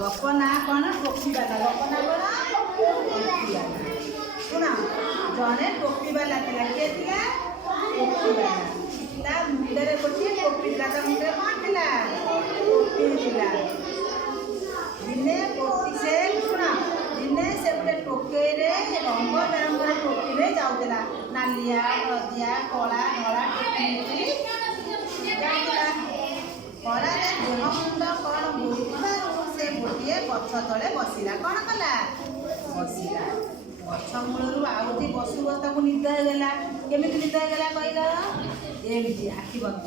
गप ना कौन टोपी वाला गप ना कौन टोपी वाला शुण जड़े टोपी वाला थिला किए थिला टोपी वाला ता मुंडे गोटे टोपी था ता मुंडे कौन थिला टोपी थिला दिने टोपी से शुण दिने से गोटे टोकेरे रंग बेरंगर टोपी रे जाउतला नालिया हलदिया कला धला टोपी जाउतला खरारे देह मुंड कौन बोलुथिबारु से गोटे गछ तले बसिला कौन कला बसिला गछ मूलरू आउथी बसु बसताକୁ निद ହେଇଗଲା केमिति निद ହେଇଗଲା କହିଲ एमती आखि बंद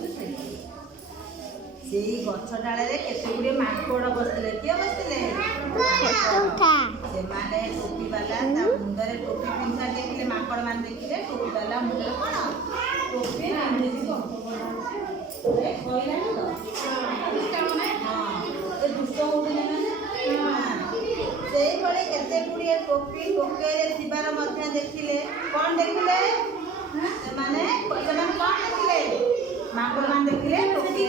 सेई गछ डाळे केते गुडे माकड़ बसले किए बसले से माने टोपी वाला ता मुंडरे टोपी पिंधा देखिले माकड़ मान देखिले टोपी वाला मुंडरे कोन टोपी पिंधि ए कहलानी तो हां ए दुष्ट होतले माने सेई बळे केते गुडे टोपी टोकेरे थिबार मध्ये देखिले कोन देखिले से माने कोन देखिले माकड़ मान देखिले टोपी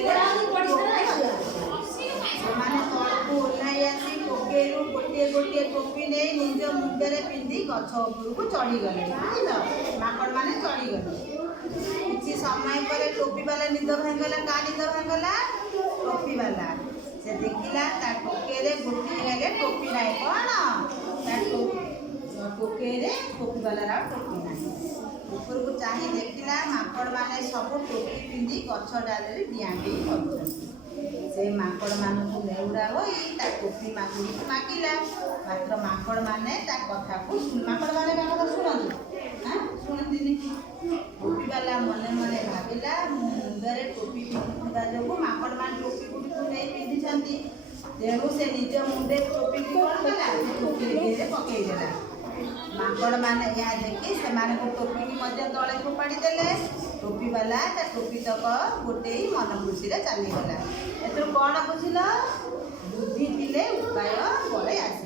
माने तळकु ओल्हाई आसी टोकेरु गोटे गोटे टोपी नै निज मुंडरे पिंधि गछ उपरकु चढ़ी गले बुझिल माकड़ माने चढ़ी गले किछि समय पर टोपी वाला निद भांगला का निद भांगला टोपी वाला से देखिला ता टोकेरे गोटी गले टोपी नै कोन ता टोकेरे टोपी वाला रा टोपी नै ऊपर को चाहे देखिला माकड़ माने सब टोपी पिंधि गछ डाले डियांडी करछन से माकड़ मानू नेउरा होई ता टोपी माकुड़ी मागिला मात्र माकड़ माने ता कथा को माकड़ माने का कथा सुनंतु हां सुनंतिनी टोपी वाला मने मने भाबिला मुंडरे टोपी पिंधिबा जोगु माकड़ मान टोपी गुडी को नै पिंधिसंती तेणु से निज मुंडे टोपी को कोन कला टोपी रे पकई देला माकड़ माने या देखि से माने को टोपी की मध्य तळे फोपाड़ी देले टोपी वाला ता टोपी तक गोटे ही मन खुशी रे चली गला एतर कोन बुझिलो बुद्धि दिले उपाय बळे आसी